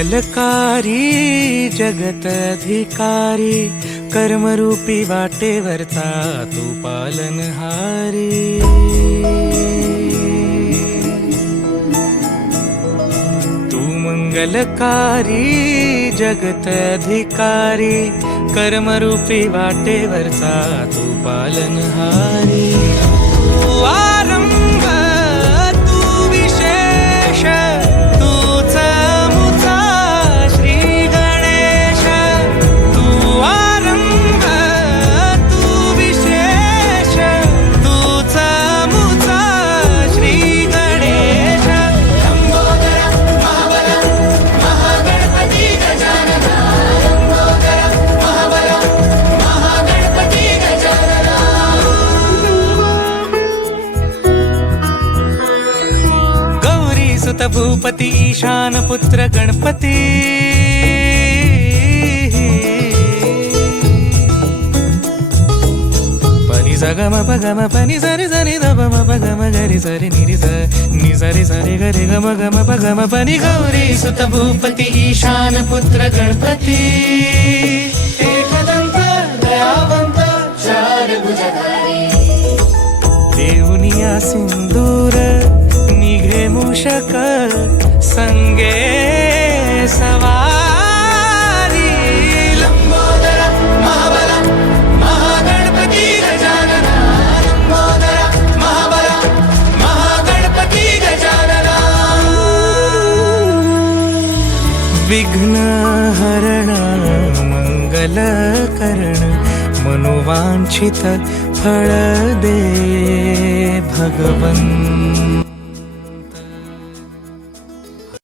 मंगलकारी जगत अधिकारी, कर्मरूपी वाटेवरचा तू पालनहारी। तू मंगलकारी जगत अधिकारी, कर्मरूपी वाटेवरचा तू पालनहारी। तू आरंभ तू विशेष, तूच मुचा श्री गणेश। तू आरंभ तू विशेष, तूच मुचा श्री गणेश। लंबोदर महाबल महागणपती गजानना, लंबोदर महाबल महागणपती गजानना। गौरी सुत भूपती ईशान पुत्र गणपती, पनी सगम पगम पनी सरि सरि दम पगम गरि सरि निरि स नि सरि सरि गरि गम गम पगम पनी। गौरी सुत भूपती ईशान पुत्र गणपती, एकदंत दयावंत चार भुजधारी। देऊनिया सिंदूर निघे मूषक, संगे सवारी। लंबोदर महाबल महागणपती गजानना, लंबोदर महाबल महागणपती गजानना। विघ्न हरण मंगल करण, मनोवांछित फळ दे भगवंत।